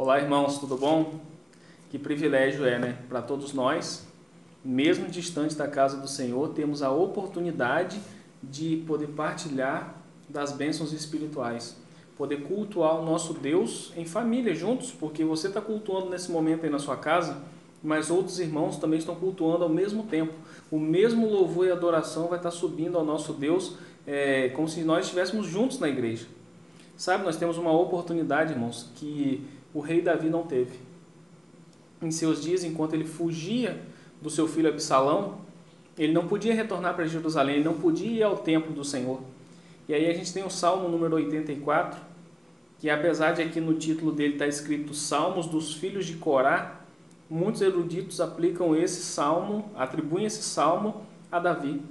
Olá, irmãos, tudo bom? Que privilégio é, né? Para todos nós, mesmo distante da casa do Senhor, temos a oportunidade de poder partilhar das bênçãos espirituais, poder cultuar o nosso Deus em família, juntos, porque você está cultuando nesse momento aí na sua casa, mas outros irmãos também estão cultuando ao mesmo tempo. O mesmo louvor e adoração vai estar subindo ao nosso Deus, como se nós estivéssemos juntos na igreja. Sabe, nós temos uma oportunidade, irmãos, que o rei Davi não teve. Em seus dias, enquanto ele fugia do seu filho Absalão, ele não podia retornar para Jerusalém, ele não podia ir ao templo do Senhor. E aí a gente tem o Salmo número 84, que apesar de aqui no título dele estar escrito Salmos dos Filhos de Corá, muitos eruditos aplicam esse salmo, atribuem esse salmo a Davi.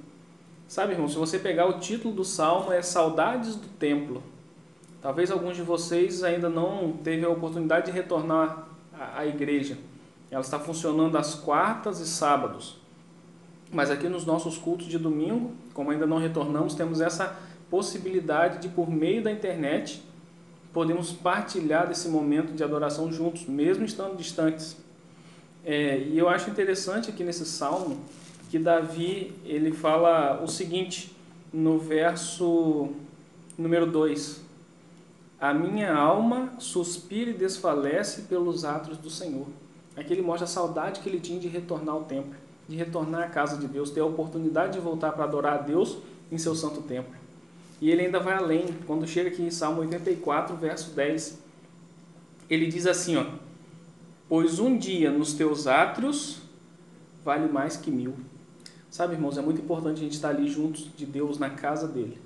Sabe, irmão, se você pegar o título do salmo é Saudades do Templo. Talvez alguns de vocês ainda não teve a oportunidade de retornar à igreja. Ela está funcionando às quartas e sábados. Mas aqui nos nossos cultos de domingo, como ainda não retornamos, temos essa possibilidade de, por meio da internet, podemos partilhar desse momento de adoração juntos, mesmo estando distantes. E eu acho interessante aqui nesse salmo que Davi ele fala o seguinte, no verso número 2. A minha alma suspira e desfalece pelos atos do Senhor. Aqui ele mostra a saudade que ele tinha de retornar ao templo, de retornar à casa de Deus, ter a oportunidade de voltar para adorar a Deus em seu santo templo. E ele ainda vai além, quando chega aqui em Salmo 84, verso 10, ele diz assim, pois um dia nos teus átrios vale mais que 1000. Sabe, irmãos, é muito importante a gente estar ali juntos de Deus, na casa dele.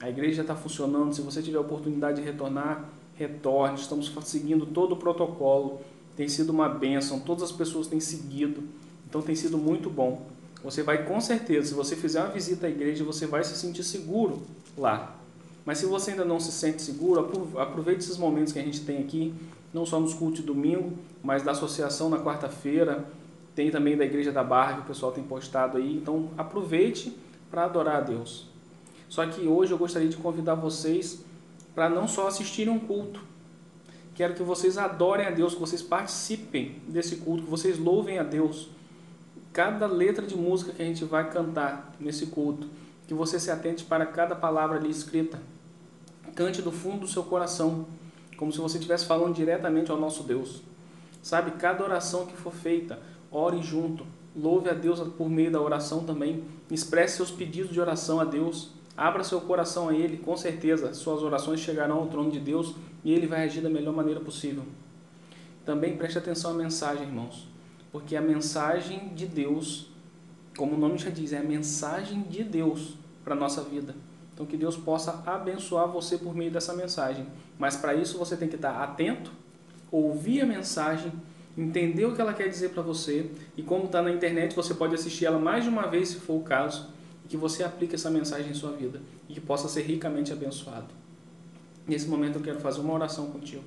A igreja está funcionando, se você tiver a oportunidade de retornar, retorne. Estamos seguindo todo o protocolo, tem sido uma bênção, todas as pessoas têm seguido, então tem sido muito bom. Você vai com certeza, se você fizer uma visita à igreja, você vai se sentir seguro lá. Mas se você ainda não se sente seguro, aproveite esses momentos que a gente tem aqui, não só nos cultos de domingo, mas da associação na quarta-feira, tem também da Igreja da Barra, que o pessoal tem postado aí, então aproveite para adorar a Deus. Só que hoje eu gostaria de convidar vocês para não só assistirem um culto. Quero que vocês adorem a Deus, que vocês participem desse culto, que vocês louvem a Deus. Cada letra de música que a gente vai cantar nesse culto, que você se atente para cada palavra ali escrita. Cante do fundo do seu coração, como se você estivesse falando diretamente ao nosso Deus. Sabe, cada oração que for feita, ore junto. Louve a Deus por meio da oração também. Expresse seus pedidos de oração a Deus. Abra seu coração a Ele, com certeza suas orações chegarão ao trono de Deus e Ele vai agir da melhor maneira possível. Também preste atenção à mensagem, irmãos, porque a mensagem de Deus, como o nome já diz, é a mensagem de Deus para a nossa vida. Então que Deus possa abençoar você por meio dessa mensagem, mas para isso você tem que estar atento, ouvir a mensagem, entender o que ela quer dizer para você e como está na internet você pode assistir ela mais de uma vez se for o caso, que você aplique essa mensagem em sua vida e que possa ser ricamente abençoado. Nesse momento eu quero fazer uma oração contigo.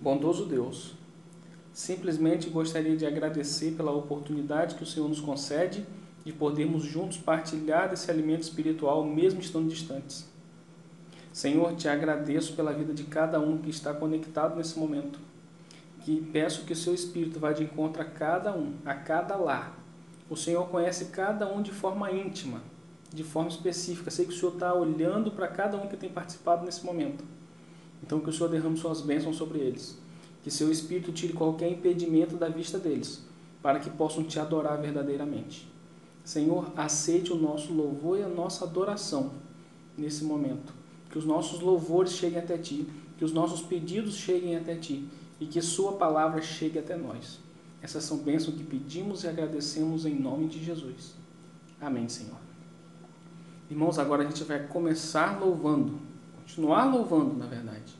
Bondoso Deus, simplesmente gostaria de agradecer pela oportunidade que o Senhor nos concede de podermos juntos partilhar desse alimento espiritual mesmo estando distantes. Senhor, te agradeço pela vida de cada um que está conectado nesse momento. Que peço que o seu Espírito vá de encontro a cada um, a cada lar. O Senhor conhece cada um de forma íntima, de forma específica. Sei que o Senhor está olhando para cada um que tem participado nesse momento. Então que o Senhor derrame suas bênçãos sobre eles. Que seu Espírito tire qualquer impedimento da vista deles, para que possam te adorar verdadeiramente. Senhor, aceite o nosso louvor e a nossa adoração nesse momento. Que os nossos louvores cheguem até Ti, que os nossos pedidos cheguem até Ti e que Sua palavra chegue até nós. Essas são bênçãos que pedimos e agradecemos em nome de Jesus. Amém, Senhor. Irmãos, agora a gente vai começar louvando, continuar louvando, na verdade.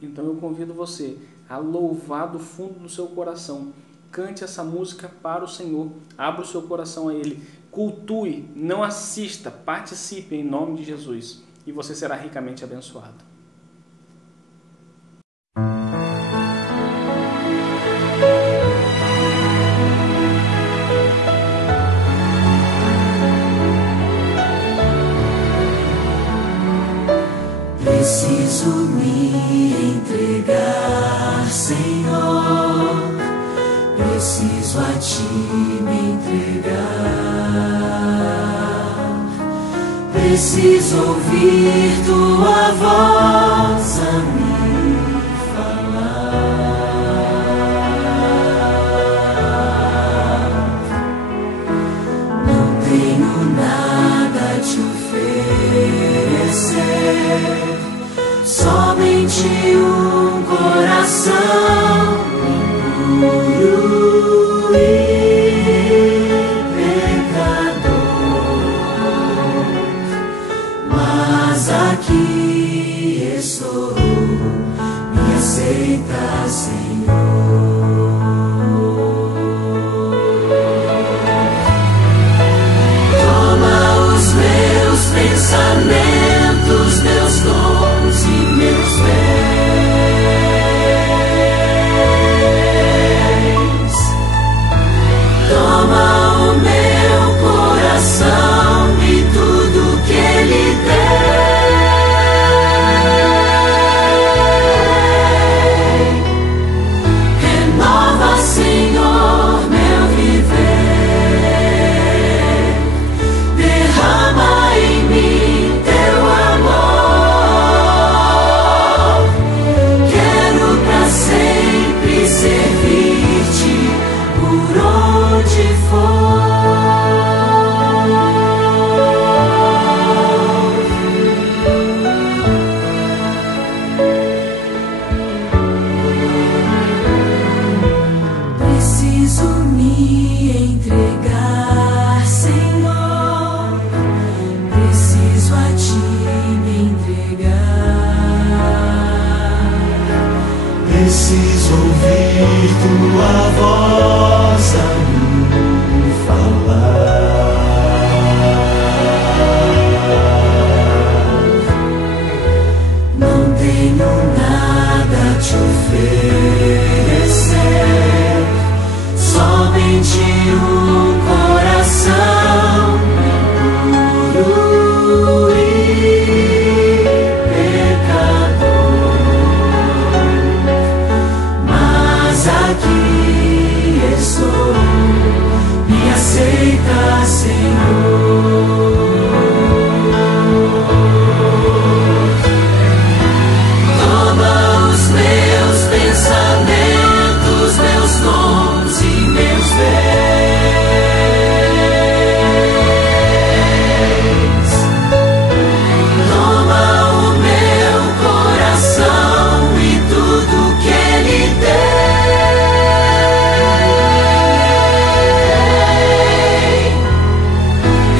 Então eu convido você a louvar do fundo do seu coração. Cante essa música para o Senhor, abra o seu coração a Ele, cultue, não assista, participe em nome de Jesus e você será ricamente abençoado. Preciso me entregar. preciso a ti me entregar. Preciso ouvir tua voz a me falar. Não tenho nada a te oferecer, somente um coração puro e pecador. Mas aqui estou, me aceita, Senhor. Toma os meus pensamentos, meus dons e meus bens. Toma o meu coração e tudo que ele tem. Renova, Senhor, meu viver. Derrama em mim teu amor. Quero pra sempre servir-te por onde for. Preciso me entregar, Senhor. Preciso a ti me entregar. Preciso ouvir tua voz a me falar. Não tenho nada a te oferecer, somente um coração puro e pecador. Mas aqui estou, me aceita, Senhor. Toma os meus pensamentos, meus dons e meus bens. Toma o meu coração e tudo que ele tem.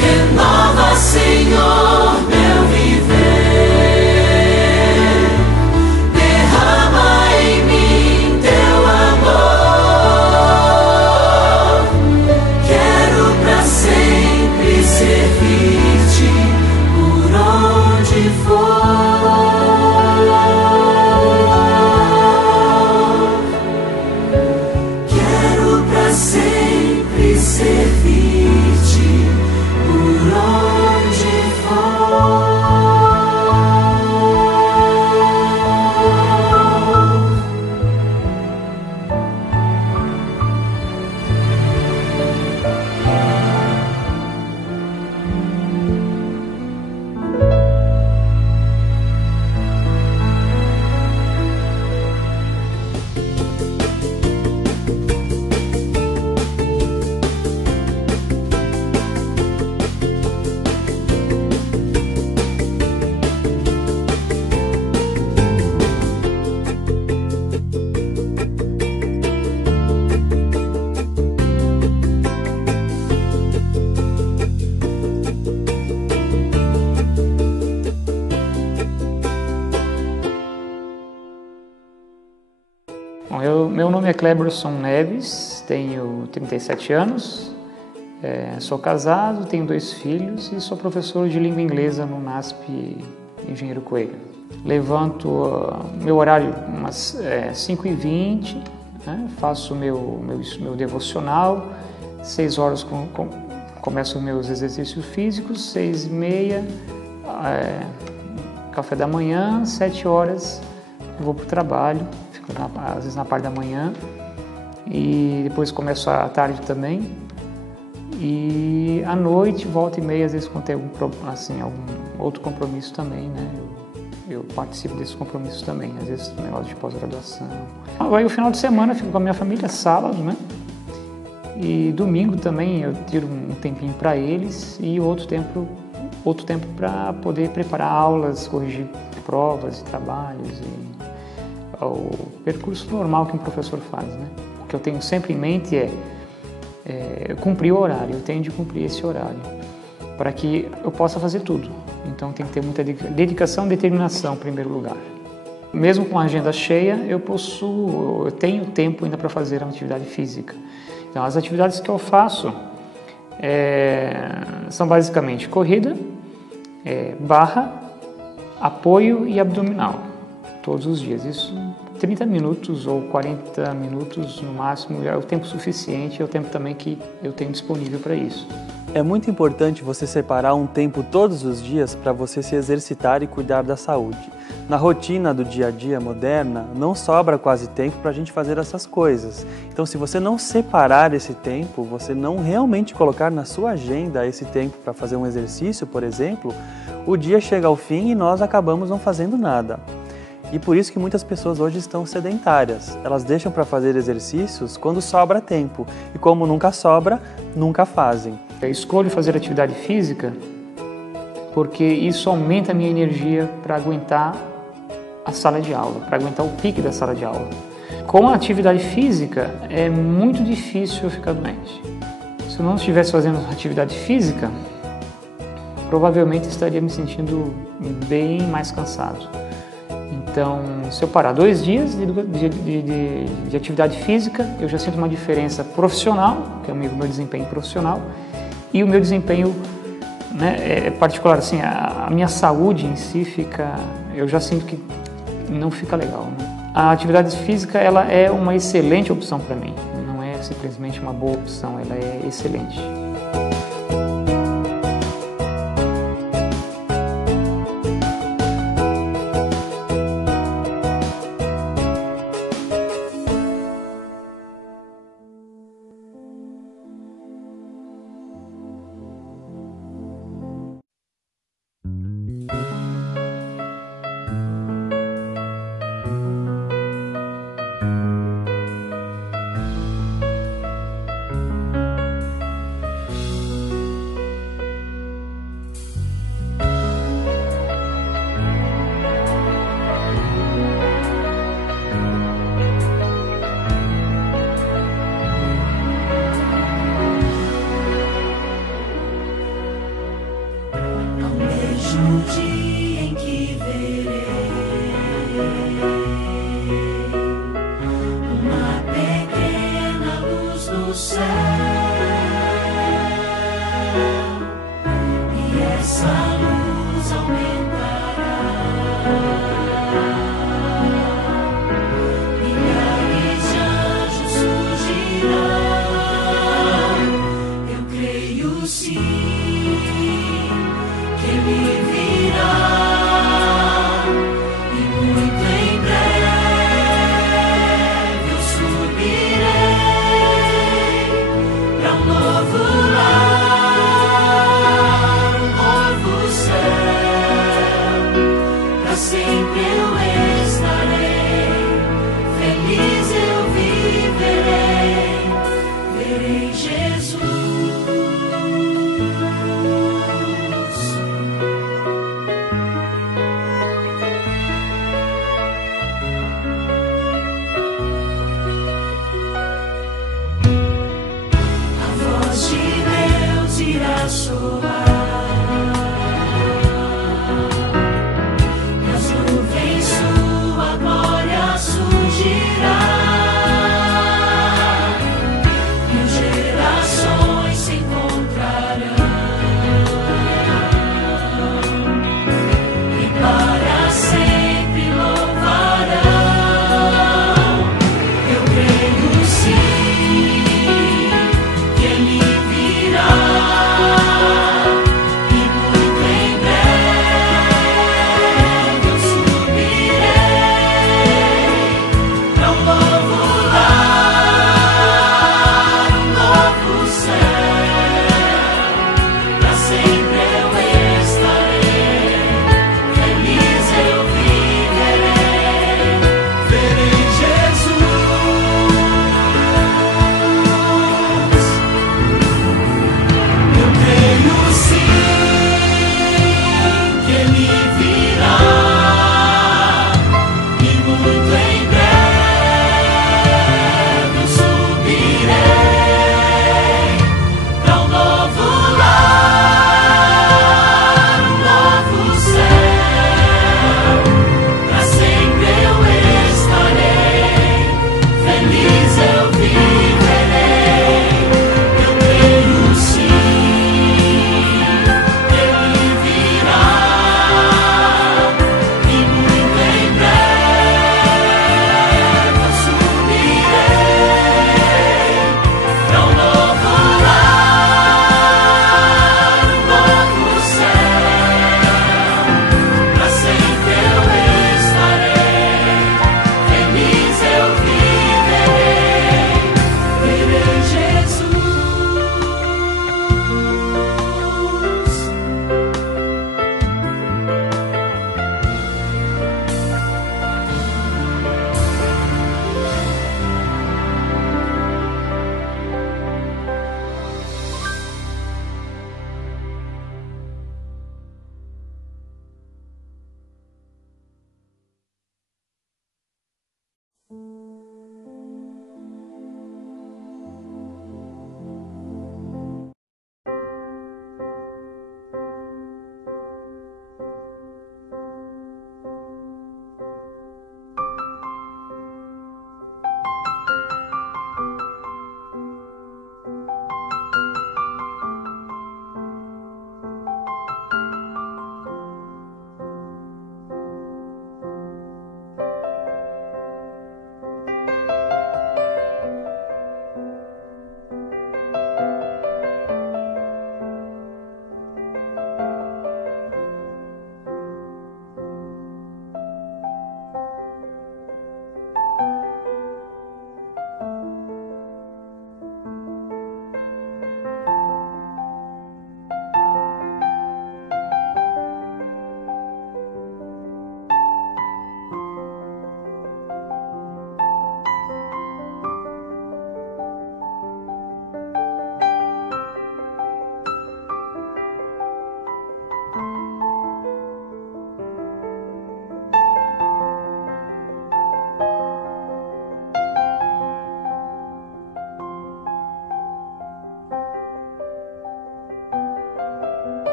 Renova, Senhor, meu viver. Derrama em mim teu amor. Quero pra sempre servir-te por onde for. Quero pra sempre servir-te por onde for. Bom, meu nome é Cleberson Neves, tenho 37 anos, sou casado, tenho 2 filhos e sou professor de língua inglesa no NASP Engenheiro Coelho. Levanto meu horário umas 5h20, né? Faço meu devocional, 6 horas começo meus exercícios físicos, 6h30, café da manhã, 7 horas vou para o trabalho, fico às vezes na parte da manhã e depois começo à tarde também. E à noite, volta e meia, às vezes quando tem algum outro compromisso também, né? Eu participo desses compromissos também, às vezes negócio de pós-graduação. Aí o final de semana eu fico com a minha família, sábado, né? E domingo também eu tiro um tempinho para eles e outro tempo para poder preparar aulas, corrigir provas e trabalhos e o percurso normal que um professor faz, né? O que eu tenho sempre em mente é cumprir o horário, eu tenho de cumprir esse horário para que eu possa fazer tudo. Então tem que ter muita dedicação e determinação em primeiro lugar. Mesmo com a agenda cheia, eu tenho tempo ainda para fazer a atividade física. Então as atividades que eu faço são basicamente corrida, barra, apoio e abdominal, todos os dias. Isso 30 minutos ou 40 minutos no máximo é o tempo suficiente, é o tempo também que eu tenho disponível para isso. É muito importante você separar um tempo todos os dias para você se exercitar e cuidar da saúde. Na rotina do dia a dia moderna, não sobra quase tempo para a gente fazer essas coisas. Então, se você não separar esse tempo, você não realmente colocar na sua agenda esse tempo para fazer um exercício, por exemplo, o dia chega ao fim e nós acabamos não fazendo nada. E por isso que muitas pessoas hoje estão sedentárias. Elas deixam para fazer exercícios quando sobra tempo. E como nunca sobra, nunca fazem. Eu escolho fazer atividade física porque isso aumenta a minha energia para aguentar a sala de aula, para aguentar o pique da sala de aula. Com a atividade física é muito difícil eu ficar doente. Se eu não estivesse fazendo atividade física, provavelmente estaria me sentindo bem mais cansado. Então, se eu parar 2 dias de atividade física, eu já sinto uma diferença profissional, que é o meu desempenho profissional, e o meu desempenho, né, particular, assim, a minha saúde em si eu já sinto que não fica legal, né? A atividade física, ela é uma excelente opção para mim, não é simplesmente uma boa opção, ela é excelente. No dia em que verei uma pequena luz no céu, e essa luz aumentará, milhares de anjos surgirão. Eu creio sim que Ele virá.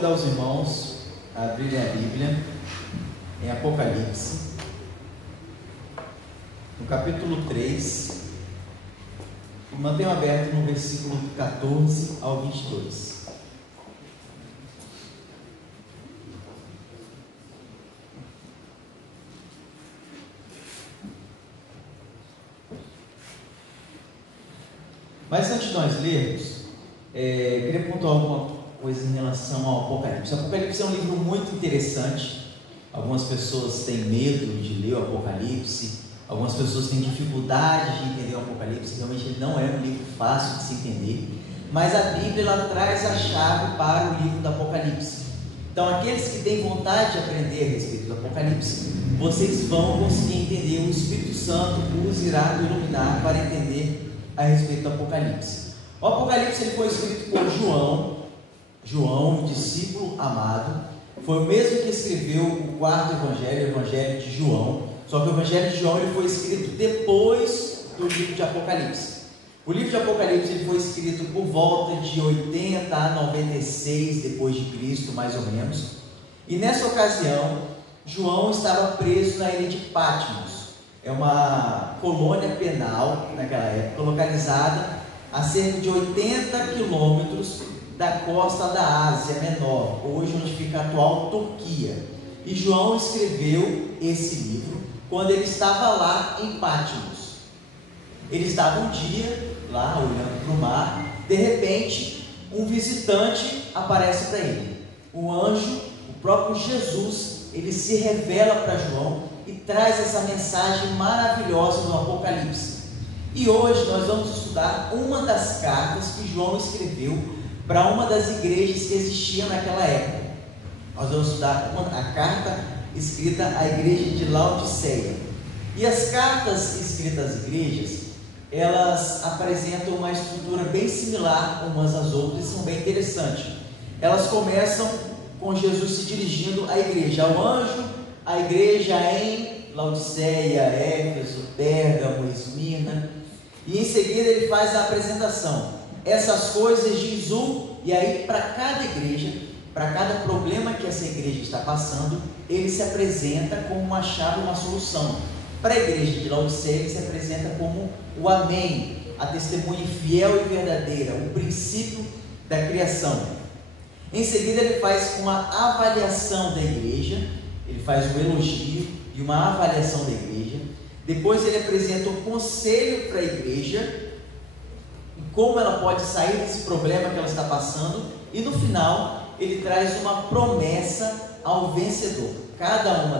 convidar os irmãos a abrirem a Bíblia em Apocalipse, no capítulo 3, e mantenham aberto no versículo 14 ao 22. Mas antes de nós lermos, queria pontuar alguma coisa em relação ao Apocalipse. O Apocalipse é um livro muito interessante. Algumas pessoas têm medo de ler o Apocalipse, algumas pessoas têm dificuldade de entender o Apocalipse. Realmente ele não é um livro fácil de se entender, mas a Bíblia ela traz a chave para o livro do Apocalipse. Então aqueles que têm vontade de aprender a respeito do Apocalipse, vocês vão conseguir entender. O Espírito Santo os irá iluminar para entender a respeito do Apocalipse. O Apocalipse ele foi escrito por João, um discípulo amado. Foi o mesmo que escreveu o quarto evangelho, o Evangelho de João. Só que o Evangelho de João ele foi escrito depois do livro de Apocalipse. O livro de Apocalipse ele foi escrito por volta de 80 a 96 depois de Cristo, mais ou menos. E nessa ocasião, João estava preso na ilha de Patmos. É uma colônia penal naquela época, localizada a cerca de 80 quilômetros da costa da Ásia Menor, hoje onde fica a atual Turquia. E João escreveu esse livro quando ele estava lá em Patmos. Ele estava um dia lá olhando para o mar. De repente, um visitante aparece para ele. Um anjo, o próprio Jesus, ele se revela para João e traz essa mensagem maravilhosa do Apocalipse. E hoje nós vamos estudar uma das cartas que João escreveu para uma das igrejas que existiam naquela época. Nós vamos estudar a carta escrita à igreja de Laodiceia. E as cartas escritas às igrejas, elas apresentam uma estrutura bem similar umas às outras e são bem interessantes. Elas começam com Jesus se dirigindo à igreja, ao anjo, a igreja em Laodiceia, Éfeso, Pérgamo, Esmirna, e em seguida ele faz a apresentação. Essas coisas diz o, e aí para cada igreja, para cada problema que essa igreja está passando, ele se apresenta como uma chave, uma solução. Para a igreja de Laodiceia, ele se apresenta como o Amém, a testemunha fiel e verdadeira, o princípio da criação. Em seguida ele faz uma avaliação da igreja. Ele faz um elogio e uma avaliação da igreja. Depois ele apresenta um conselho para a igreja e como ela pode sair desse problema que ela está passando. E no final ele traz uma promessa ao vencedor. A cada uma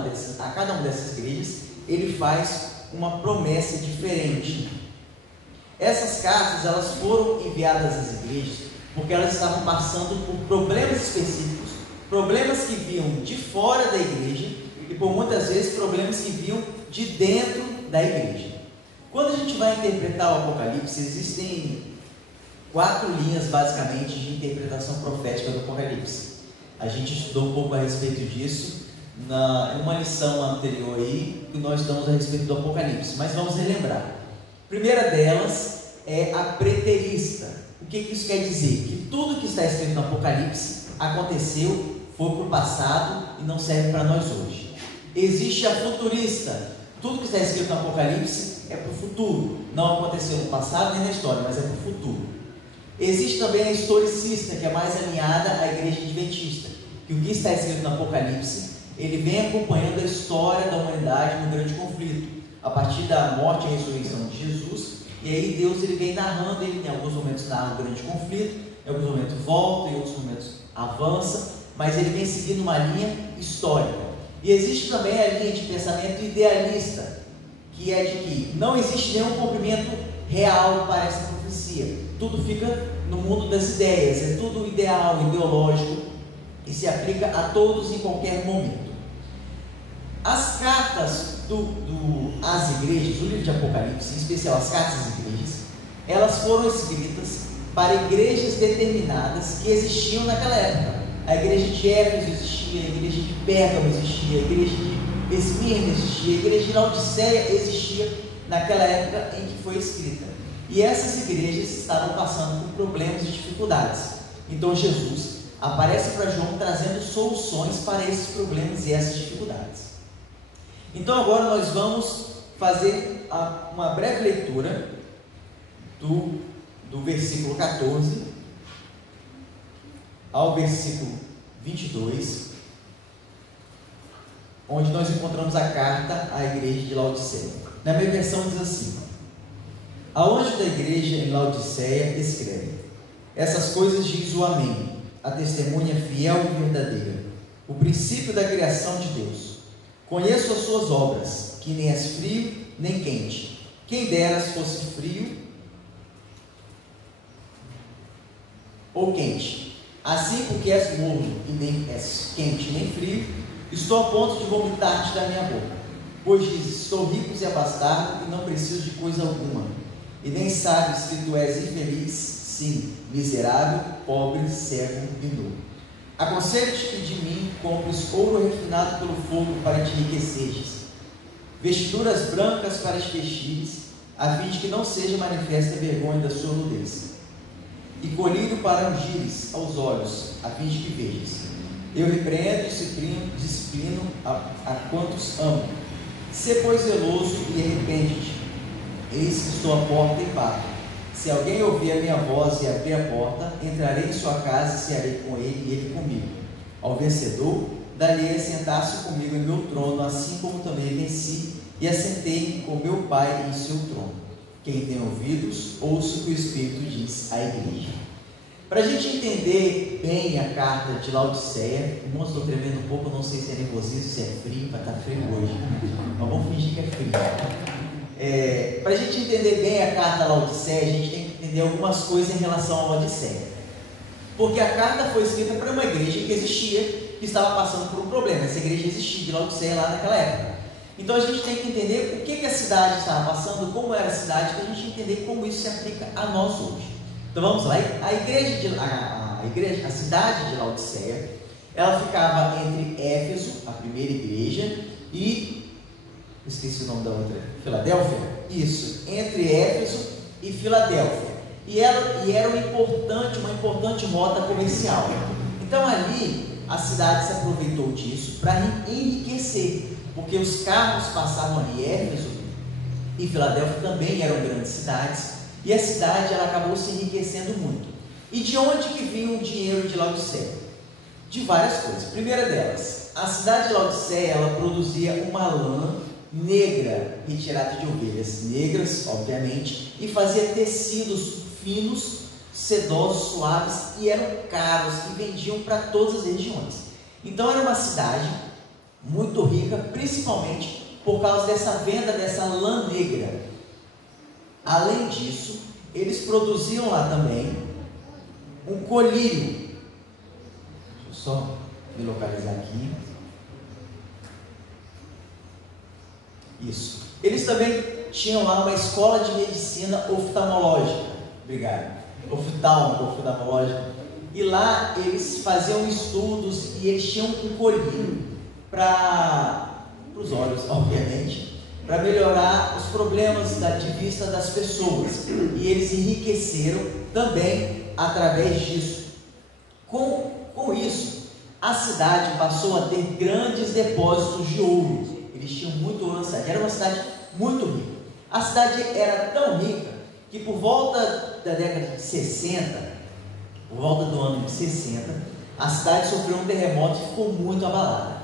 dessas igrejas ele faz uma promessa diferente. Essas cartas elas foram enviadas às igrejas porque elas estavam passando por problemas específicos, problemas que vinham de fora da igreja e por muitas vezes problemas que vinham de dentro da igreja. Quando a gente vai interpretar o Apocalipse, existem 4 linhas basicamente de interpretação profética do Apocalipse. A gente estudou um pouco a respeito disso em uma lição anterior aí, que nós estamos a respeito do Apocalipse, mas vamos relembrar. A primeira delas é a preterista. O que isso quer dizer? Que tudo que está escrito no Apocalipse aconteceu, foi para o passado e não serve para nós hoje. Existe a futurista. Tudo que está escrito no Apocalipse é para o futuro. Não aconteceu no passado nem na história, mas é para o futuro. Existe também a historicista, que é mais alinhada à igreja adventista, que o que está escrito no Apocalipse, ele vem acompanhando a história da humanidade no grande conflito, a partir da morte e ressurreição de Jesus. E aí Deus ele vem narrando, ele em alguns momentos narra o grande conflito, em alguns momentos volta, em outros momentos avança, mas ele vem seguindo uma linha histórica. E existe também a linha de pensamento idealista, que é de que não existe nenhum cumprimento real para essa profecia. Tudo fica no mundo das ideias, é tudo ideal, ideológico, e se aplica a todos em qualquer momento. As cartas às igrejas, o livro de Apocalipse, em especial as cartas às igrejas, elas foram escritas para igrejas determinadas que existiam naquela época. A igreja de Éfeso existia, a igreja de Pérgamo existia, a igreja de Esmirna existia, a igreja de Laodiceia existia naquela época em que foi escrita. E essas igrejas estavam passando por problemas e dificuldades. Então Jesus aparece para João trazendo soluções para esses problemas e essas dificuldades. Então agora nós vamos fazer uma breve leitura do versículo 14 ao versículo 22, onde nós encontramos a carta à igreja de Laodiceia. Na minha versão diz assim: ao anjo da igreja em Laodiceia escreve: essas coisas diz o Amém, a testemunha fiel e verdadeira, o princípio da criação de Deus. Conheço as suas obras, que nem és frio nem quente. Quem dera se fosse frio ou quente. Assim, porque és morno e nem és quente nem frio, estou a ponto de vomitar-te da minha boca. Pois dizes: sou rico e abastado e não preciso de coisa alguma, e nem sabes que tu és infeliz, sim, miserável, pobre, cego e nu. Aconselho-te que de mim compres ouro refinado pelo fogo para te enriqueceres, vestiduras brancas para te vestires, a fim de que não seja manifesta a vergonha da sua nudez, e colírio para ungires aos olhos, a fim de que vejas. Eu repreendo e disciplino a quantos amo. Sê, pois, zeloso e arrepende-te. Eis que estou à porta e bato. Se alguém ouvir a minha voz e abrir a porta, entrarei em sua casa e cearei com ele e ele comigo. Ao vencedor, darei a sentar-se comigo em meu trono, assim como também venci e assentei com meu Pai em seu trono. Quem tem ouvidos, ouça o que o Espírito diz à igreja. Para a gente entender bem a carta de Laodiceia, irmãos, estou tremendo um pouco, não sei se é nervosismo, se é frio, vai estar frio hoje, mas vamos fingir que é frio. Para a gente entender bem a carta a Laodiceia, a gente tem que entender algumas coisas em relação a Laodiceia. Porque a carta foi escrita para uma igreja que existia, que estava passando por um problema. Essa igreja existia de Laodiceia lá naquela época. Então a gente tem que entender o que a cidade estava passando, como era a cidade, para a gente entender como isso se aplica a nós hoje. Então vamos lá. A cidade de Laodiceia, ela ficava entre Éfeso, a primeira igreja, e esqueci o nome da outra, Filadélfia? Isso, entre Éfeso e Filadélfia. E era uma importante rota comercial. Então ali a cidade se aproveitou disso para enriquecer, porque os carros passavam ali. Éfeso e Filadélfia também eram grandes cidades, e a cidade ela acabou se enriquecendo muito. E de onde que vinha o dinheiro de Laodiceia? De várias coisas. Primeira delas, a cidade de Laodiceia ela produzia uma lã negra retirada de ovelhas negras, obviamente, e fazia tecidos finos, sedosos, suaves, e eram caros e vendiam para todas as regiões. Então era uma cidade muito rica, principalmente por causa dessa venda dessa lã negra. Além disso, eles produziam lá também um colírio. Deixa eu só me localizar aqui. Isso. Eles também tinham lá uma escola de medicina oftalmológica. Obrigado. Oftalmológica. E lá eles faziam estudos e eles tinham um colírio para os olhos, obviamente, para melhorar os problemas de vista das pessoas. E eles enriqueceram também através disso. Com isso, a cidade passou a ter grandes depósitos de ouro. Eles tinham muito ouro na cidade. Era uma cidade muito rica. A cidade era tão rica que por volta da década de 60, por volta do ano de 60, a cidade sofreu um terremoto e ficou muito abalada.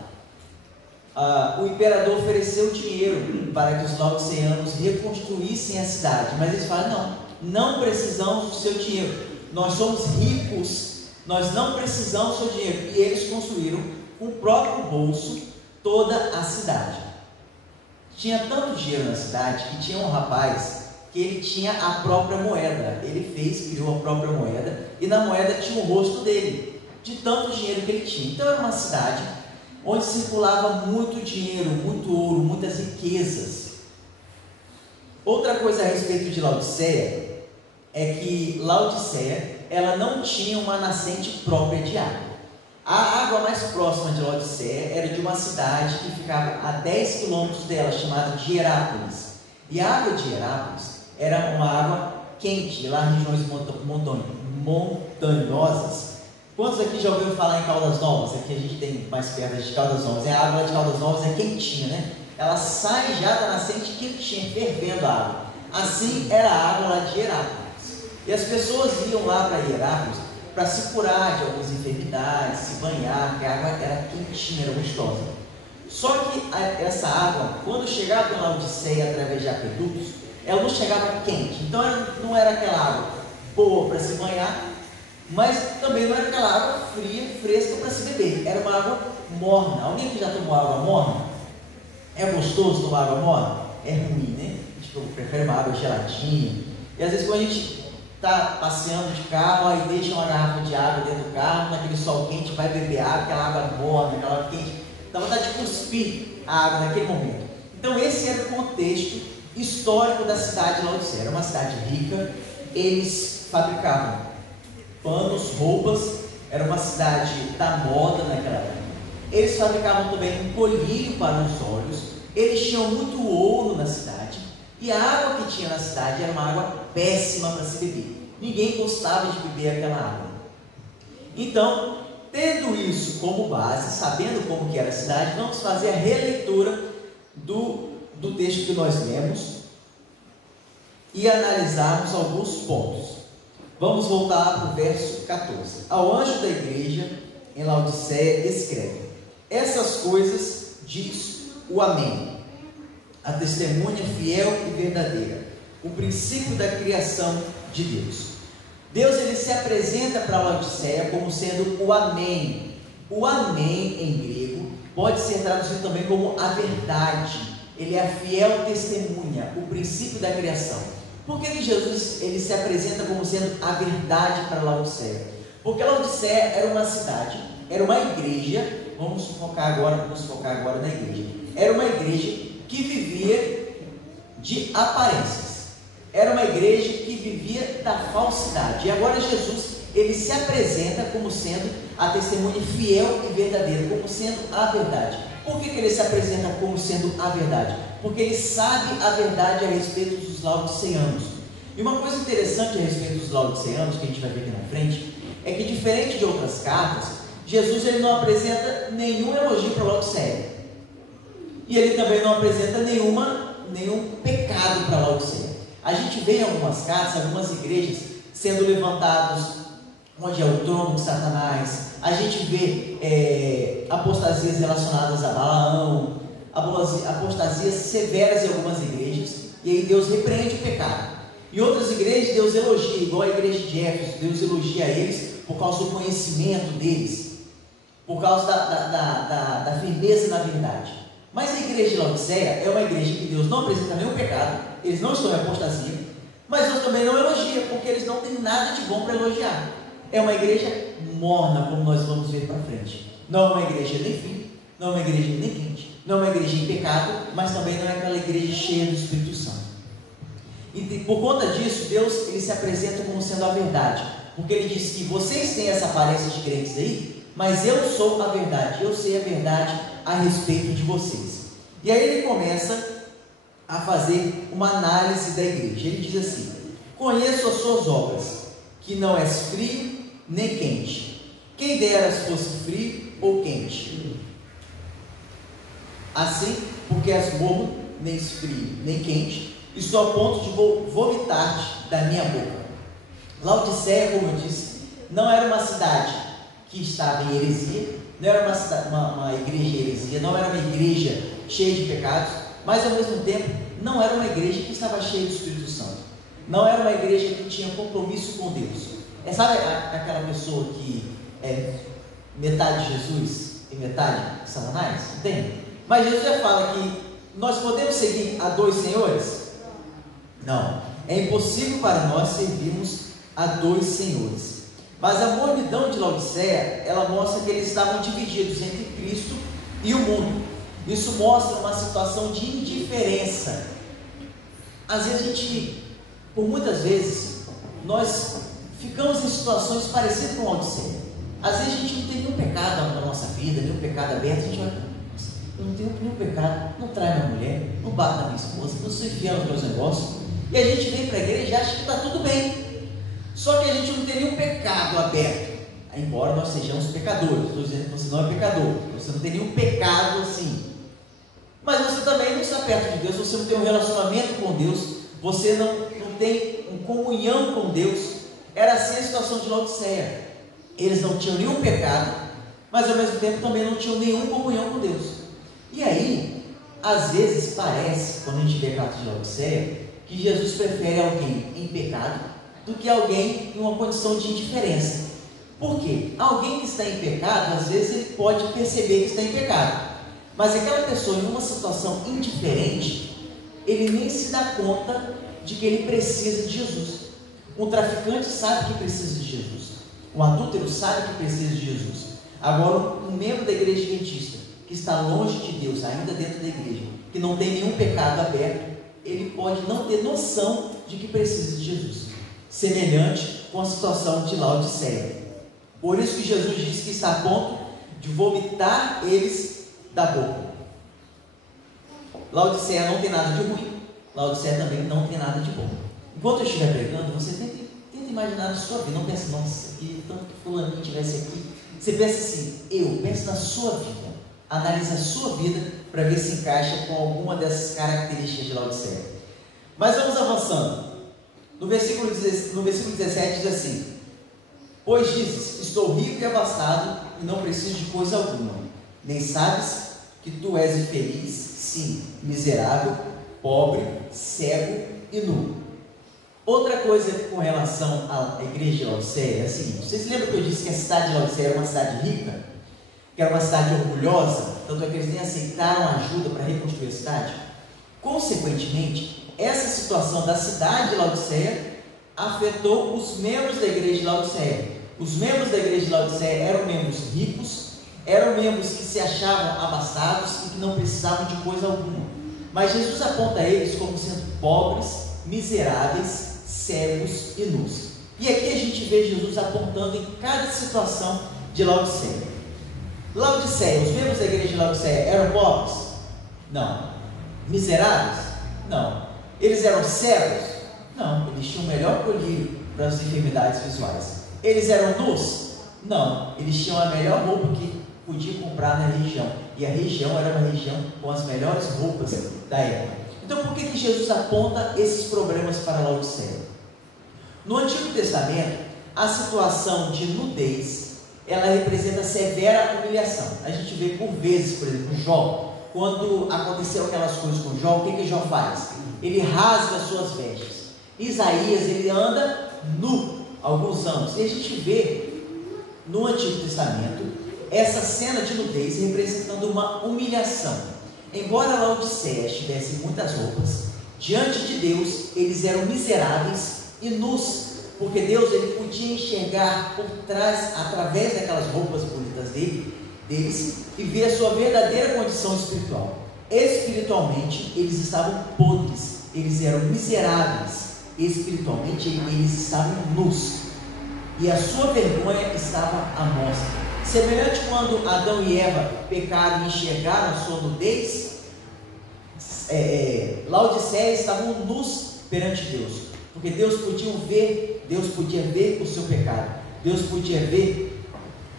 O imperador ofereceu dinheiro para que os laodiceanos reconstruíssem a cidade, mas eles falaram: não precisamos do seu dinheiro, nós somos ricos, nós não precisamos do seu dinheiro. E eles construíram com o próprio bolso toda a cidade. Tinha tanto dinheiro na cidade que tinha um rapaz que ele tinha a própria moeda. Ele criou a própria moeda, e na moeda tinha o rosto dele, de tanto dinheiro que ele tinha. Então era uma cidade onde circulava muito dinheiro, muito ouro, muitas riquezas. Outra coisa a respeito de Laodiceia é que Laodiceia ela não tinha uma nascente própria de água. A água mais próxima de Laodiceia era de uma cidade que ficava a 10 quilômetros dela, chamada de Hierápolis. E a água de Hierápolis era uma água quente, lá em regiões montanhosas, Quantos aqui já ouviram falar em Caldas Novas? Aqui a gente tem mais perto de Caldas Novas. A água de Caldas Novas é quentinha, né? Ela sai já da nascente quentinha, fervendo a água. Assim era a água lá de Herápolis. E as pessoas iam lá para Herápolis para se curar de algumas enfermidades, se banhar, porque a água era quentinha, era gostosa. Só que essa água, quando chegava em Laodiceia através de aquedutos, ela não chegava quente. Então não era aquela água boa para se banhar, mas também não era aquela água fria, fresca para se beber. Era uma água morna. Alguém que já tomou água morna? É gostoso tomar água morna? É ruim, né? A gente prefere uma água geladinha. E às vezes quando a gente está passeando de carro, aí deixa uma garrafa de água dentro do carro, naquele sol quente, vai beber água, aquela água morna, aquela água quente, dá vontade de cuspir a água naquele momento. Então esse era o contexto histórico da cidade de Laodiceia. Era uma cidade rica, eles fabricavam panos, roupas, era uma cidade da moda naquela época. Eles fabricavam também um colírio para os olhos, eles tinham muito ouro na cidade, e a água que tinha na cidade era uma água péssima para se beber. Ninguém gostava de beber aquela água. Então, tendo isso como base, sabendo como que era a cidade, vamos fazer a releitura do texto que nós lemos e analisarmos alguns pontos. Vamos voltar para o verso 14. Ao anjo da igreja em Laodiceia escreve: essas coisas diz o Amém, a testemunha fiel e verdadeira, o princípio da criação de Deus. Deus ele se apresenta para Laodiceia como sendo o Amém. O Amém em grego pode ser traduzido também como a verdade. Ele é a fiel testemunha, o princípio da criação. Por que Jesus ele se apresenta como sendo a verdade para Laodiceia? Porque Laodiceia era uma cidade, era uma igreja. Vamos focar agora na igreja. Era uma igreja que vivia de aparências. Era uma igreja que vivia da falsidade. E agora Jesus ele se apresenta como sendo a testemunha fiel e verdadeira, como sendo a verdade. Por que ele se apresenta como sendo a verdade? Porque ele sabe a verdade a respeito dos laodiceanos. E uma coisa interessante a respeito dos laodiceanos, que a gente vai ver aqui na frente, é que diferente de outras cartas, Jesus ele não apresenta nenhum elogio para Laodiceia. E ele também não apresenta nenhum pecado para Laodiceia. A gente vê em algumas cartas, algumas igrejas sendo levantados onde é o trono de Satanás. A gente vê apostasias relacionadas a Balaão, apostasias severas em algumas igrejas, e aí Deus repreende o pecado. Em outras igrejas Deus elogia, igual a igreja de Éfeso, Deus elogia eles por causa do conhecimento deles, por causa da firmeza na verdade. Mas a igreja de Laodiceia é uma igreja que Deus não apresenta nenhum pecado, eles não estão em apostasia, mas Deus também não elogia, porque eles não têm nada de bom para elogiar. É uma igreja morna, como nós vamos ver para frente. Não é uma igreja nem fria, não é uma igreja nem quente, não é uma igreja em pecado, mas também não é aquela igreja cheia do Espírito Santo. E por conta disso, Deus ele se apresenta como sendo a verdade, porque ele diz que vocês têm essa aparência de crentes aí, mas eu sou a verdade, eu sei a verdade a respeito de vocês. E aí ele começa a fazer uma análise da igreja. Ele diz assim: conheço as suas obras, que não és frio nem quente. Quem dera se fosse frio ou quente. Assim, porque és morno, nem frio nem quente, estou a ponto de vomitar-te da minha boca. Laodiceia, como eu disse, não era uma cidade que estava em heresia, não era uma igreja heresia, não era uma igreja cheia de pecados, mas ao mesmo tempo não era uma igreja que estava cheia do Espírito Santo, não era uma igreja que tinha compromisso com Deus. Sabe aquela pessoa que é metade Jesus e metade Satanás? Entende? Mas Jesus já fala que nós podemos seguir a dois senhores? Não, é impossível para nós servirmos a dois senhores. Mas a mornidão de Laodiceia, ela mostra que eles estavam divididos entre Cristo e o mundo. Isso mostra uma situação de indiferença. Às vezes por muitas vezes, nós ficamos em situações parecidas com Laodiceia. Às vezes a gente não tem nenhum pecado na nossa vida, nenhum pecado aberto, a gente vai, eu não tenho nenhum pecado, não trai minha mulher, não bato na minha esposa, não sou infiel nos meus negócios, e a gente vem para a igreja e acha que está tudo bem. Só que a gente não tem nenhum pecado aberto. embora nós sejamos pecadores. Estou dizendo que você não é pecador, você não tem nenhum pecado assim, mas você também não está perto de Deus, você não tem um relacionamento com Deus, você não tem uma comunhão com Deus. Era assim a situação de Laodiceia. Eles não tinham nenhum pecado, mas ao mesmo tempo também não tinham nenhuma comunhão com Deus. E aí, às vezes parece, quando a gente lê a carta de Laodiceia, que Jesus prefere alguém em pecado do que alguém em uma condição de indiferença. Por quê? Alguém que está em pecado, às vezes ele pode perceber que está em pecado, mas aquela pessoa em uma situação indiferente, ele nem se dá conta de que ele precisa de Jesus. Um traficante sabe que precisa de Jesus, um adúltero sabe que precisa de Jesus. Agora, um membro da igreja adventista que está longe de Deus, ainda dentro da igreja, que não tem nenhum pecado aberto, ele pode não ter noção de que precisa de Jesus. Semelhante com a situação de Laodiceia. Por isso que Jesus diz que está a ponto de vomitar eles da boca. Laodiceia não tem nada de ruim, Laodiceia também não tem nada de bom. Enquanto eu estiver pregando, você tenta imaginar a sua vida. Não pense, nossa, que tanto que fulaninho estivesse aqui. Você pensa assim, pense na sua vida. Analise a sua vida para ver se encaixa com alguma dessas características de Laodiceia. Mas vamos avançando. No versículo 17 diz assim: pois dizes, estou rico e abastado e não preciso de coisa alguma. Nem sabes que tu és infeliz, sim, miserável, pobre, cego e nu. Outra coisa com relação à igreja de Laodiceia é a seguinte: vocês lembram que eu disse que a cidade de Laodiceia era uma cidade rica? Que era uma cidade orgulhosa? Tanto é que eles nem aceitaram ajuda para reconstruir a cidade. Consequentemente, essa situação da cidade de Laodiceia afetou os membros da igreja de Laodiceia. Os membros da igreja de Laodiceia eram membros ricos, eram membros que se achavam abastados e que não precisavam de coisa alguma. Mas Jesus aponta eles como sendo pobres, miseráveis, cegos e nus. E aqui a gente vê Jesus apontando em cada situação de Laodiceia. Laodiceia, os membros da igreja de Laodiceia eram pobres? Não. Miseráveis? Não. Eles eram cegos? Não. Eles tinham o melhor colírio para as enfermidades visuais. Eles eram nus? Não. Eles tinham a melhor roupa que podiam comprar na região. E a região era uma região com as melhores roupas da época. Então por que Jesus aponta esses problemas para Laodiceia? No Antigo Testamento, a situação de nudez, ela representa severa humilhação. A gente vê por vezes, por exemplo, Jó, quando aconteceu aquelas coisas com Jó, o que Jó faz? Ele rasga suas vestes. Isaías, ele anda nu alguns anos. E a gente vê no Antigo Testamento essa cena de nudez representando uma humilhação. Embora Laodiceia tivesse muitas roupas, diante de Deus eles eram miseráveis e nus, porque Deus ele podia enxergar por trás, através daquelas roupas bonitas deles, e ver a sua verdadeira condição espiritual. Espiritualmente eles estavam podres, eles eram miseráveis. Espiritualmente eles estavam nus, e a sua vergonha estava à mostra. Semelhante quando Adão e Eva pecaram e enxergaram a sua nudez, Laodiceia estavam nus perante Deus, porque Deus podia ver o seu pecado, Deus podia ver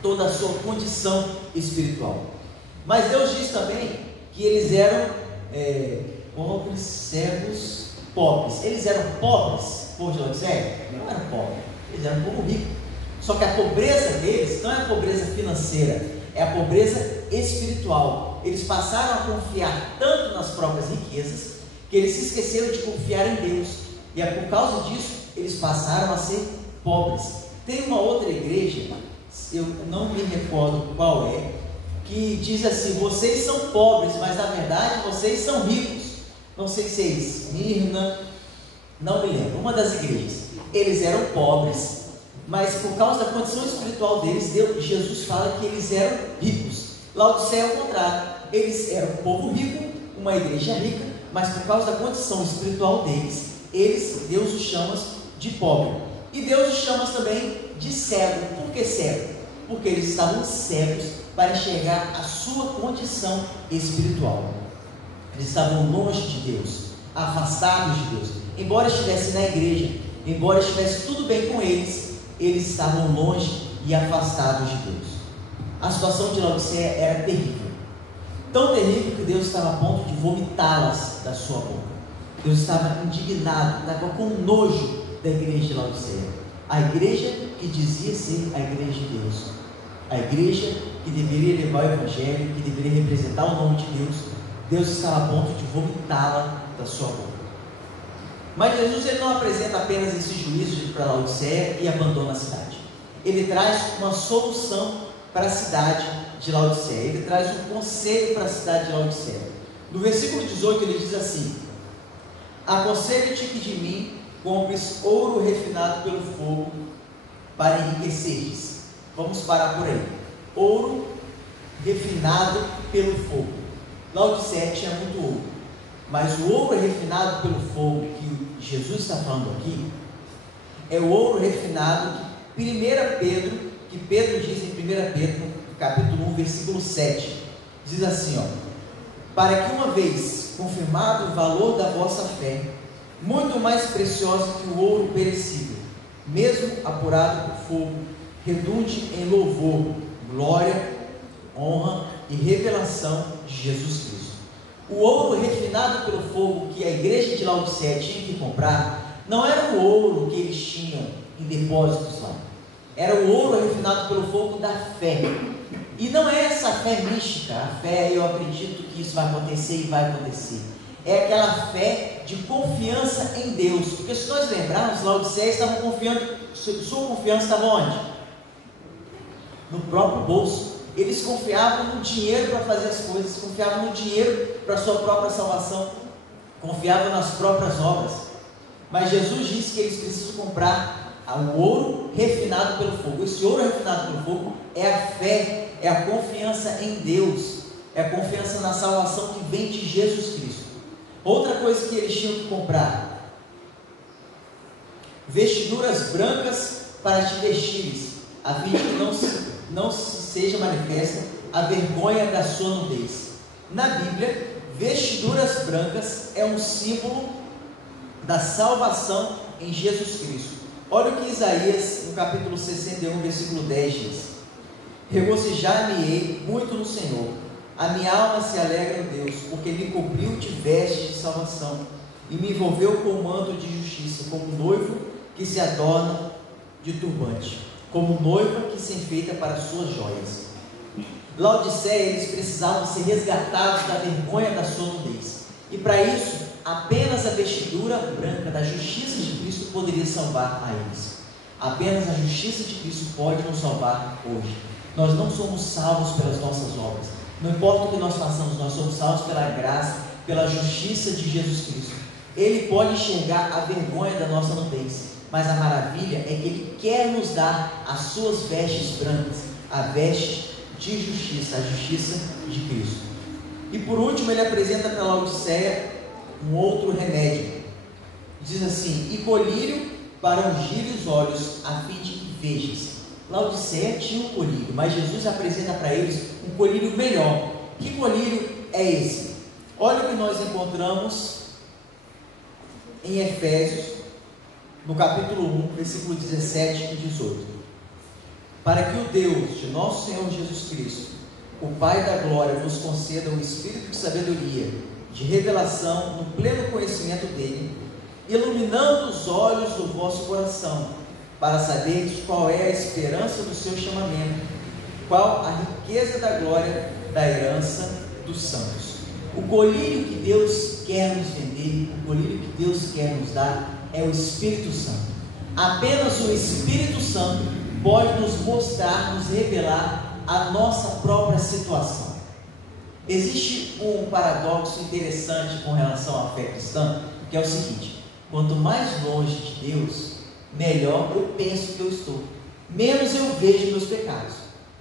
toda a sua condição espiritual. Mas Deus diz também que eles eram pobres, cegos, pobres. Eles eram pobres, povo de Laodiceia? Não eram pobres, eles eram um povo rico. Só que a pobreza deles não é a pobreza financeira, é a pobreza espiritual. Eles passaram a confiar tanto nas próprias riquezas, que eles se esqueceram de confiar em Deus. E é por causa disso, eles passaram a ser pobres. Tem uma outra igreja, eu não me recordo qual é, que diz assim: vocês são pobres, mas na verdade vocês são ricos. Não sei se é Esmirna, não me lembro, uma das igrejas. Eles eram pobres, mas por causa da condição espiritual deles, Jesus fala que eles eram ricos. Laodiceia é o contrário, eles eram um povo rico, uma igreja rica, mas por causa da condição espiritual deles, Deus os chama de pobre. E Deus os chama também de cego. Por que cego? Porque eles estavam cegos para enxergar a sua condição espiritual. Eles estavam longe de Deus, afastados de Deus. Embora estivessem na igreja, embora estivesse tudo bem com eles, eles estavam longe e afastados de Deus. A situação de Laodiceia era terrível, tão terrível que Deus estava a ponto de vomitá-las da sua boca. Deus estava indignado, estava com nojo da igreja de Laodiceia, a igreja que dizia ser a igreja de Deus, a igreja que deveria levar o evangelho, que deveria representar o nome de Deus. Deus estava a ponto de vomitá-la da sua boca. Mas Jesus, ele não apresenta apenas esse juízo para Laodiceia e abandona a cidade. Ele traz uma solução para a cidade de Laodiceia. Ele traz um conselho para a cidade de Laodiceia. No versículo 18 ele diz assim: aconselho-te que de mim compres ouro refinado pelo fogo para enriqueceres. Vamos parar por aí. Ouro refinado pelo fogo. Laodiceia tinha muito ouro, mas o ouro refinado pelo fogo que Jesus está falando aqui é o ouro refinado que Pedro diz em 1 Pedro, capítulo 1, versículo 7, diz assim, para que uma vez confirmado o valor da vossa fé, muito mais preciosa que o ouro perecível, mesmo apurado por fogo, redunde em louvor, glória, honra e revelação de Jesus Cristo. O ouro refinado pelo fogo que a igreja de Laodiceia tinha que comprar, não era o ouro que eles tinham em depósitos lá, era o ouro refinado pelo fogo da fé. E não é essa fé mística, a fé, eu acredito que isso vai acontecer e vai acontecer. É aquela fé de confiança em Deus. Porque se nós lembrarmos, Laodiceia estavam confiando, sua confiança estava onde? No próprio bolso. Eles confiavam no dinheiro para fazer as coisas, confiavam no dinheiro para a sua própria salvação, confiavam nas próprias obras. Mas Jesus disse que eles precisam comprar o ouro refinado pelo fogo. Esse ouro refinado pelo fogo é a fé, é a confiança em Deus, é a confiança na salvação que vem de Jesus Cristo. Outra coisa que eles tinham que comprar: vestiduras brancas para te vestires, a fim de que não seja manifesta a vergonha da sua nudez. Na Bíblia, vestiduras brancas é um símbolo da salvação em Jesus Cristo. Olha o que Isaías, no capítulo 61, versículo 10 diz: regozijar-me-ei muito no Senhor, a minha alma se alegra em Deus, porque me cobriu de vestes de salvação e me envolveu com o manto de justiça, como noivo que se adorna de turbante, como noiva que se enfeita para suas joias. Laodiceia, eles precisavam ser resgatados da vergonha da sua nudez, e para isso apenas a vestidura branca da justiça de Cristo poderia salvar a eles. Apenas a justiça de Cristo pode nos salvar hoje. Nós não somos salvos pelas nossas obras, não importa o que nós façamos, nós somos salvos pela graça, pela justiça de Jesus Cristo. Ele pode enxergar a vergonha da nossa nudez, mas a maravilha é que Ele quer nos dar as suas vestes brancas, a veste de justiça, a justiça de Cristo. E por último, ele apresenta para Laodiceia um outro remédio. Diz assim: e colírio para ungir os olhos, a fim de que vejas. Laodiceia tinha um colírio, mas Jesus apresenta para eles um colírio melhor. Que colírio é esse? Olha o que nós encontramos em Efésios, no capítulo 1, versículo 17 e 18. Para que o Deus de nosso Senhor Jesus Cristo, o Pai da glória, vos conceda um espírito de sabedoria, de revelação, no pleno conhecimento dele, iluminando os olhos do vosso coração, para saberes qual é a esperança do seu chamamento, qual a riqueza da glória da herança dos santos. O colírio que Deus quer nos vender, o colírio que Deus quer nos dar, é o Espírito Santo. Apenas o Espírito Santo pode nos mostrar, nos revelar a nossa própria situação. Existe um paradoxo interessante com relação à fé cristã, que é o seguinte: quanto mais longe de Deus, melhor eu penso que eu estou, menos eu vejo meus pecados.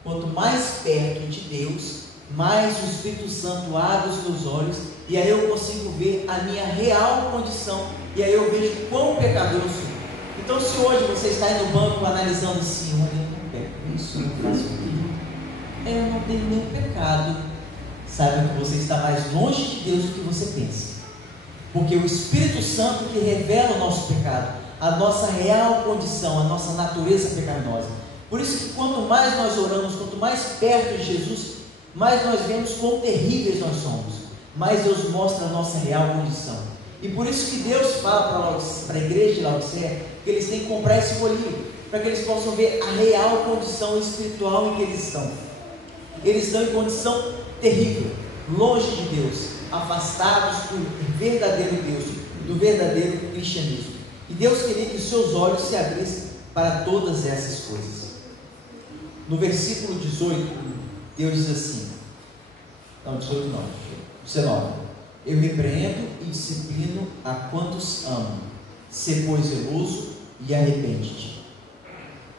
Quanto mais perto de Deus, mais o Espírito Santo abre os meus olhos, e aí eu consigo ver a minha real condição, e aí eu vejo quão pecador eu sou. Então, se hoje você está aí no banco analisando assim: olha, eu não peco isso, eu não faço aquilo, eu não tenho nenhum pecado, saiba que você está mais longe de Deus do que você pensa, porque o Espírito Santo que revela o nosso pecado, a nossa real condição, a nossa natureza pecaminosa. Por isso que quanto mais nós oramos, quanto mais perto de Jesus, mais nós vemos quão terríveis nós somos, mais Deus mostra a nossa real condição. E por isso que Deus fala para a igreja de Laodiceia que eles têm que comprar esse olhinho, para que eles possam ver a real condição espiritual em que eles estão. Eles estão em condição terrível, longe de Deus, afastados do verdadeiro Deus, do verdadeiro cristianismo. E Deus queria que os seus olhos se abrissem para todas essas coisas. No versículo 18, Deus diz assim, não, 18 não, 19: eu repreendo e disciplino a quantos amo, sê pois zeloso e arrepende-te.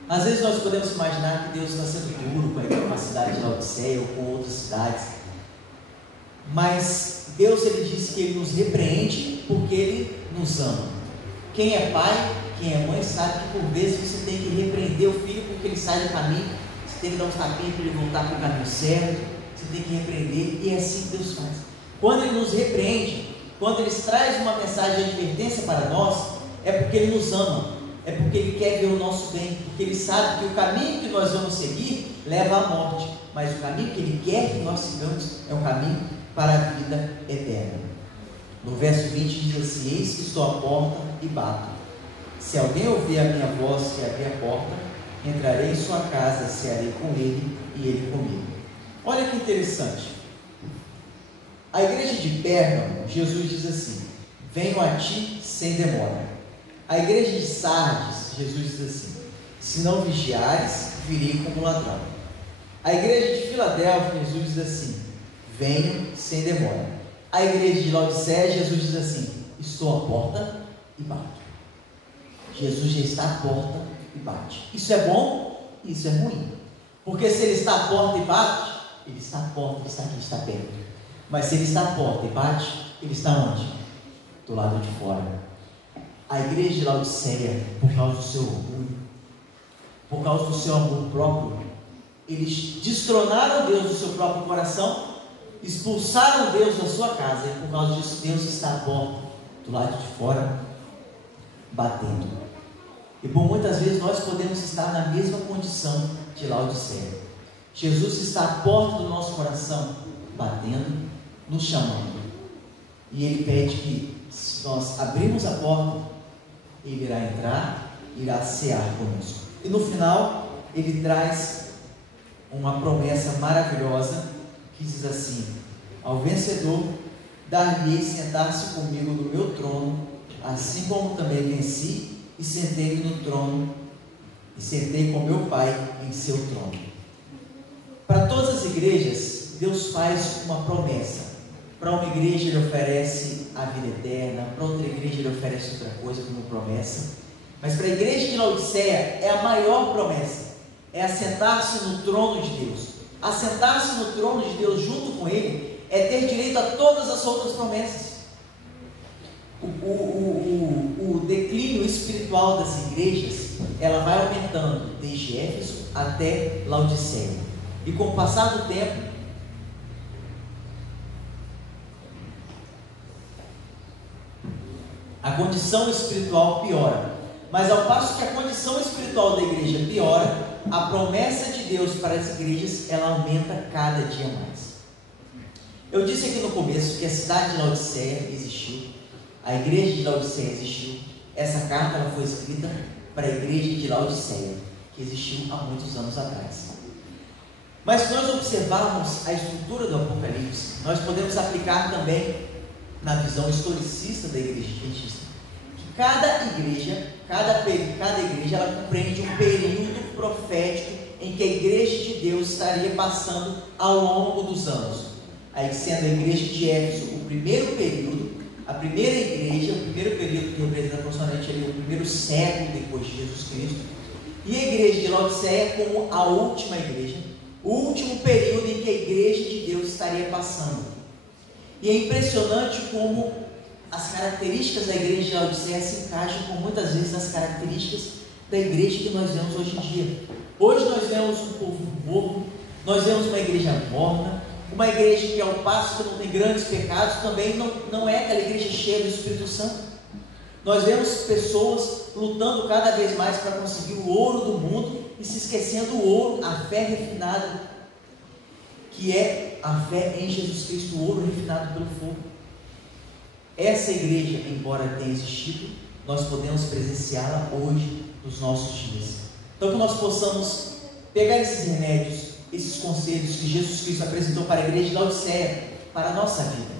Às vezes nós podemos imaginar que Deus está sendo duro com a cidade de Laodiceia ou com outras cidades, mas Deus, ele diz que ele nos repreende porque ele nos ama. Quem é pai, quem é mãe, sabe que por vezes você tem que repreender o filho porque ele sai do caminho, você tem que dar uns tapinhas para ele voltar para o caminho certo, você tem que repreender, e é assim que Deus faz. Quando ele nos repreende, quando ele traz uma mensagem de advertência para nós, é porque ele nos ama, é porque ele quer ver o nosso bem, porque ele sabe que o caminho que nós vamos seguir leva à morte, mas o caminho que ele quer que nós sigamos é um caminho para a vida eterna. No verso 20 diz assim: eis que estou à porta e bato. Se alguém ouvir a minha voz e abrir a porta, entrarei em sua casa, cearei com ele e ele comigo. Olha que interessante. A igreja de Pérgamo, Jesus diz assim: venho a ti sem demora. A igreja de Sardes, Jesus diz assim: se não vigiares, virei como ladrão. A igreja de Filadélfia, Jesus diz assim: venho sem demora. A igreja de Laodiceia, Jesus diz assim: estou à porta e bato. Jesus já está à porta e bate. Isso é bom e isso é ruim, porque se ele está à porta e bate, ele está à porta, ele está aqui, está perto. Mas se ele está à porta e bate, ele está onde? Do lado de fora. A igreja de Laodiceia, por causa do seu orgulho, por causa do seu amor próprio, eles destronaram Deus do seu próprio coração, expulsaram Deus da sua casa, e por causa disso Deus está à porta, do lado de fora, batendo. E por muitas vezes nós podemos estar na mesma condição de Laodiceia. Jesus está à porta do nosso coração, batendo, nos chamando, e Ele pede que, se nós abrirmos a porta, Ele irá entrar, irá cear conosco. E no final, Ele traz uma promessa maravilhosa, que diz assim: ao vencedor dar-lhe-ei sentar-se comigo no meu trono, assim como também venci e sentei-me no trono, e sentei com meu Pai em seu trono. Para todas as igrejas, Deus faz uma promessa. Para uma igreja Ele oferece a vida eterna, para outra igreja Ele oferece outra coisa como promessa, mas para a igreja de Laodiceia é a maior promessa, é assentar-se no trono de Deus. Assentar-se no trono de Deus junto com Ele é ter direito a todas as outras promessas. O declínio espiritual das igrejas, ela vai aumentando desde Éfeso até Laodiceia, e com o passar do tempo, a condição espiritual piora. Mas ao passo que a condição espiritual da igreja piora, a promessa de Deus para as igrejas, ela aumenta cada dia mais. Eu disse aqui no começo que a cidade de Laodiceia existiu, a igreja de Laodiceia existiu. Essa carta ela foi escrita para a igreja de Laodiceia, que existiu há muitos anos atrás. Mas se nós observarmos a estrutura do Apocalipse, nós podemos aplicar também na visão historicista da igreja adventista, que cada igreja ela compreende um período profético em que a igreja de Deus estaria passando ao longo dos anos. Aí, sendo a igreja de Éfeso o primeiro período, a primeira igreja, o primeiro período que representa aproximadamente ali, o primeiro século depois de Jesus Cristo, e a igreja de Laodiceia como a última igreja, o último período em que a igreja de Deus estaria passando. E é impressionante como as características da igreja de Laodiceia se encaixam com muitas vezes as características da igreja que nós vemos hoje em dia. Hoje nós vemos um povo morto, nós vemos uma igreja morna, uma igreja que, ao passo que não tem grandes pecados, também não é aquela igreja cheia do Espírito Santo. Nós vemos pessoas lutando cada vez mais para conseguir o ouro do mundo e se esquecendo do ouro, a fé refinada, que é a fé em Jesus Cristo, o ouro refinado pelo fogo. Essa igreja, embora tenha existido, nós podemos presenciá-la hoje, nos nossos dias. Então, que nós possamos pegar esses remédios, esses conselhos que Jesus Cristo apresentou para a igreja de Laodiceia, para a nossa vida.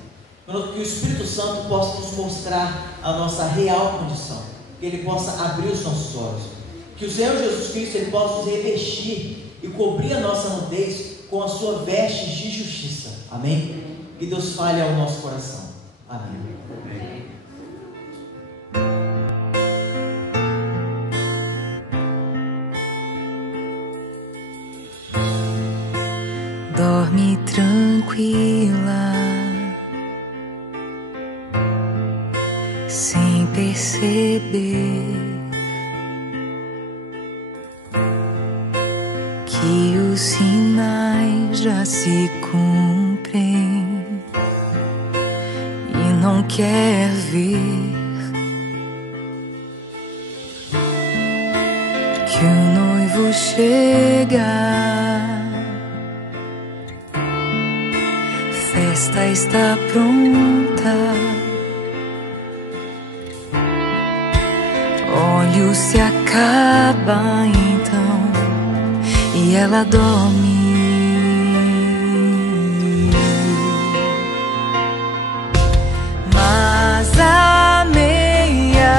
Que o Espírito Santo possa nos mostrar a nossa real condição, que Ele possa abrir os nossos olhos, que o Senhor Jesus Cristo Ele possa nos revestir e cobrir a nossa nudez com a sua veste de justiça. Amém? Que Deus fale ao nosso coração. Amém. Dorme tranquila, sem perceber que os sinais já se cumprem e não quer ver que o noivo chega. Festa está pronta, óleo se acaba então e ela dorme. Mas à meia-noite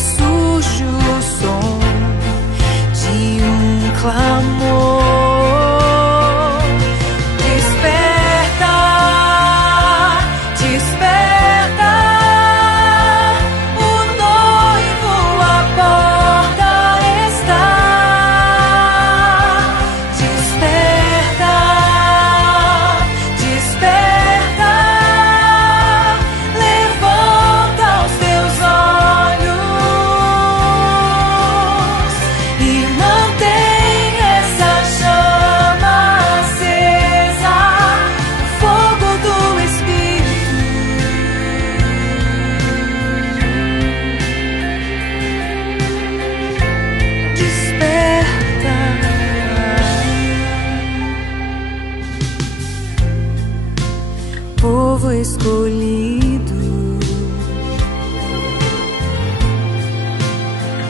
surge o som de um clamor. Povo escolhido,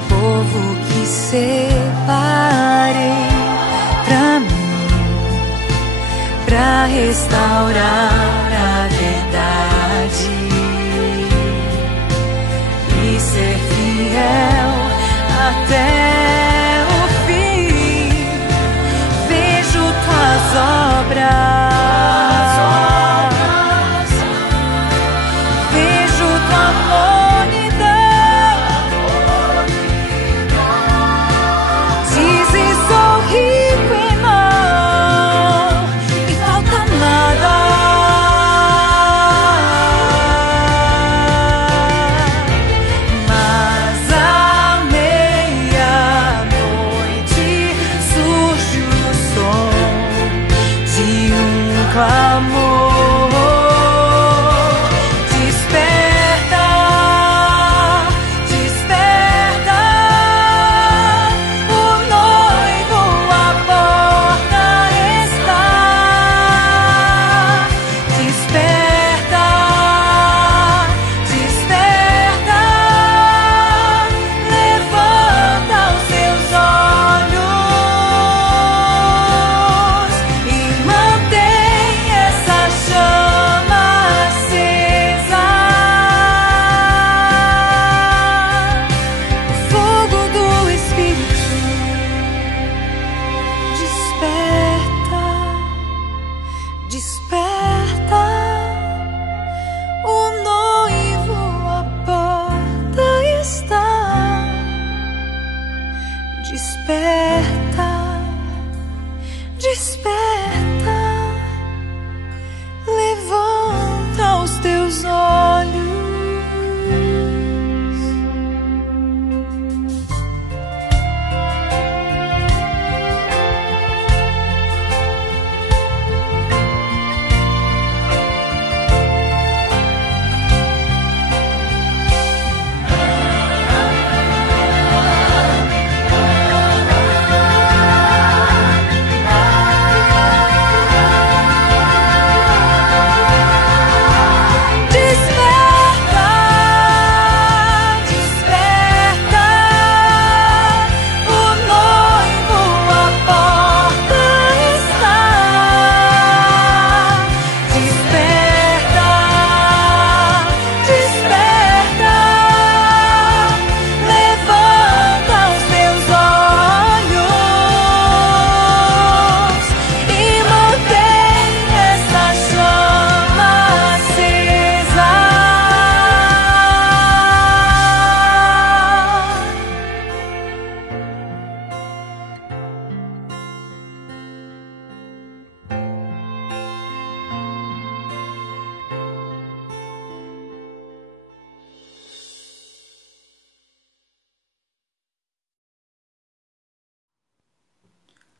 povo que separei pra mim, pra restaurar a verdade e ser fiel até o fim. Vejo tuas obras,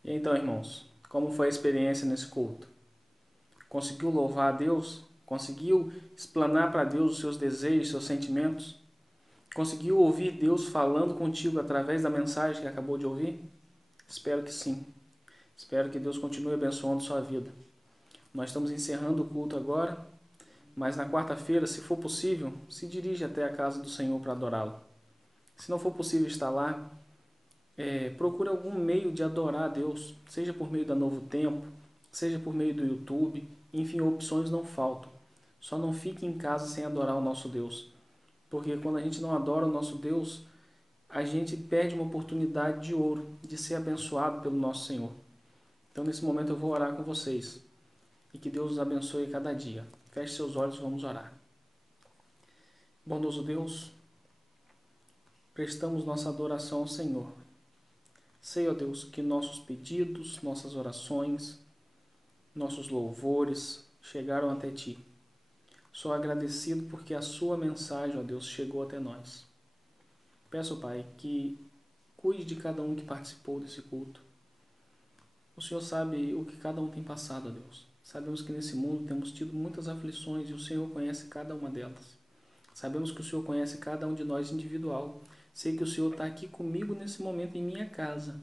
E então, irmãos, como foi a experiência nesse culto? Conseguiu louvar a Deus? Conseguiu explanar para Deus os seus desejos, seus sentimentos? Conseguiu ouvir Deus falando contigo através da mensagem que acabou de ouvir? Espero que sim. Espero que Deus continue abençoando sua vida. Nós estamos encerrando o culto agora, mas na quarta-feira, se for possível, se dirige até a casa do Senhor para adorá-lo. Se não for possível estar lá, procure algum meio de adorar a Deus, seja por meio da Novo Tempo, seja por meio do YouTube, enfim, opções não faltam. Só não fique em casa sem adorar o nosso Deus, porque quando a gente não adora o nosso Deus, a gente perde uma oportunidade de ouro, de ser abençoado pelo nosso Senhor. Então, nesse momento, eu vou orar com vocês, e que Deus os abençoe cada dia. Feche seus olhos e vamos orar. Bondoso Deus, prestamos nossa adoração ao Senhor. Sei, ó Deus, que nossos pedidos, nossas orações, nossos louvores chegaram até Ti. Sou agradecido porque a Sua mensagem, ó Deus, chegou até nós. Peço, Pai, que cuide de cada um que participou desse culto. O Senhor sabe o que cada um tem passado, ó Deus. Sabemos que nesse mundo temos tido muitas aflições e o Senhor conhece cada uma delas. Sabemos que o Senhor conhece cada um de nós individual. Sei que o Senhor está aqui comigo nesse momento em minha casa,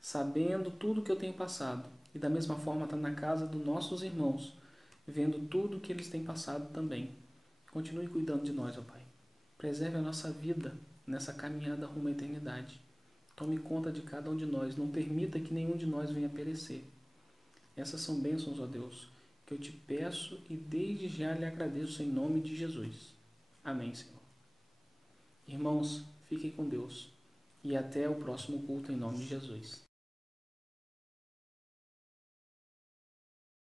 sabendo tudo que eu tenho passado. E da mesma forma está na casa dos nossos irmãos, vendo tudo que eles têm passado também. Continue cuidando de nós, ó Pai. Preserve a nossa vida nessa caminhada rumo à eternidade. Tome conta de cada um de nós. Não permita que nenhum de nós venha perecer. Essas são bênçãos, ó Deus, que eu te peço e desde já lhe agradeço em nome de Jesus. Amém, Senhor. Irmãos, fiquem com Deus e até o próximo culto em nome de Jesus.